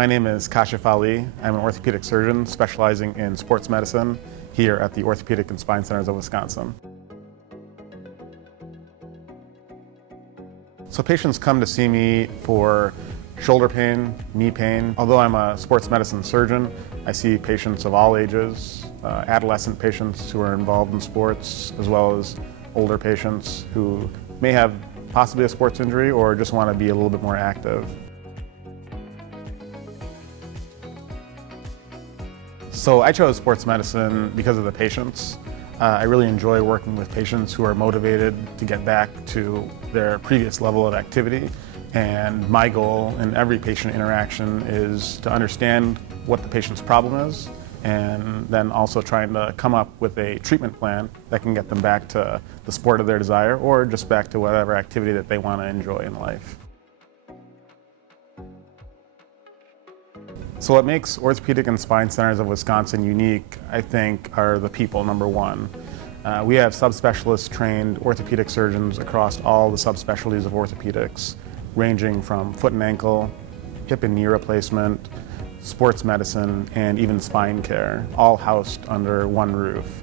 My name is Kashif Ali. I'm an orthopedic surgeon specializing in sports medicine here at the Orthopedic and Spine Centers of Wisconsin. So patients come to see me for shoulder pain, knee pain. Although I'm a sports medicine surgeon, I see patients of all ages, adolescent patients who are involved in sports, as well as older patients who may have possibly a sports injury or just want to be a little bit more active. So I chose sports medicine because of the patients. I really enjoy working with patients who are motivated to get back to their previous level of activity. And my goal in every patient interaction is to understand what the patient's problem is, and then also trying to come up with a treatment plan that can get them back to the sport of their desire or just back to whatever activity that they want to enjoy in life. So what makes Orthopedic and Spine Centers of Wisconsin unique, I think, are the people, number one. We have subspecialist trained orthopedic surgeons across all the subspecialties of orthopedics, ranging from foot and ankle, hip and knee replacement, sports medicine, and even spine care, all housed under one roof.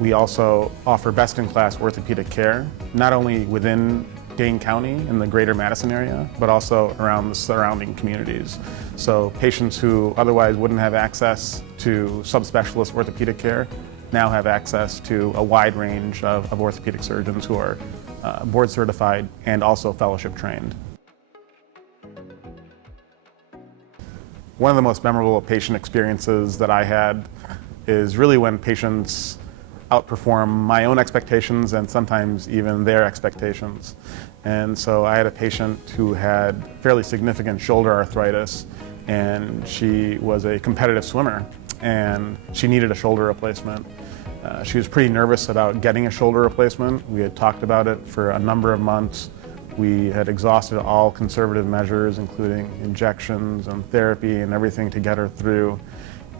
We also offer best-in-class orthopedic care, not only within Dane County in the greater Madison area, but also around the surrounding communities. So patients who otherwise wouldn't have access to subspecialist orthopedic care now have access to a wide range of orthopedic surgeons who are board certified and also fellowship trained. One of the most memorable patient experiences that I had is really when patients outperform my own expectations and sometimes even their expectations. And so I had a patient who had fairly significant shoulder arthritis, and she was a competitive swimmer and she needed a shoulder replacement. She was pretty nervous about getting a shoulder replacement. We had talked about it for a number of months. We had exhausted all conservative measures, including injections and therapy and everything to get her through.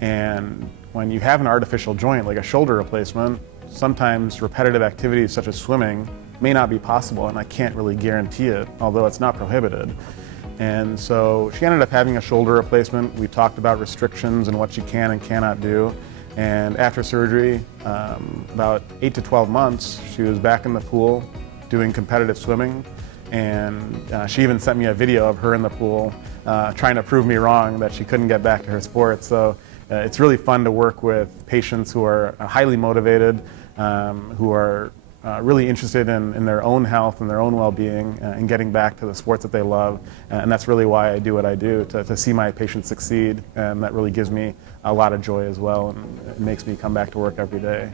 And when you have an artificial joint like a shoulder replacement, sometimes repetitive activities such as swimming may not be possible, and I can't really guarantee it, although it's not prohibited. And so she ended up having a shoulder replacement. We talked about restrictions and what she can and cannot do. And after surgery, about 8 to 12 months, she was back in the pool doing competitive swimming. And she even sent me a video of her in the pool trying to prove me wrong that she couldn't get back to her sport. So it's really fun to work with patients who are highly motivated, who are really interested in their own health and their own well-being and getting back to the sports that they love. And that's really why I do what I do, to see my patients succeed. And that really gives me a lot of joy as well, and it makes me come back to work every day.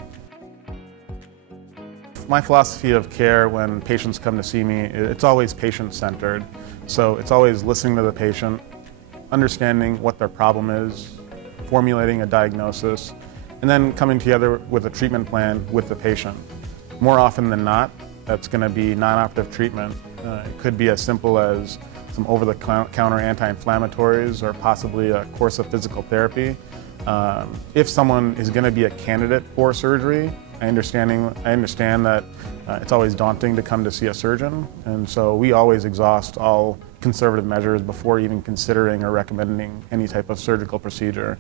My philosophy of care when patients come to see me, it's always patient-centered. So it's always listening to the patient, understanding what their problem is, formulating a diagnosis, and then coming together with a treatment plan with the patient. More often than not, that's going to be non-operative treatment. It could be as simple as some over-the-counter anti-inflammatories or possibly a course of physical therapy. If someone is going to be a candidate for surgery, I understand that it's always daunting to come to see a surgeon, and so we always exhaust all conservative measures before even considering or recommending any type of surgical procedure.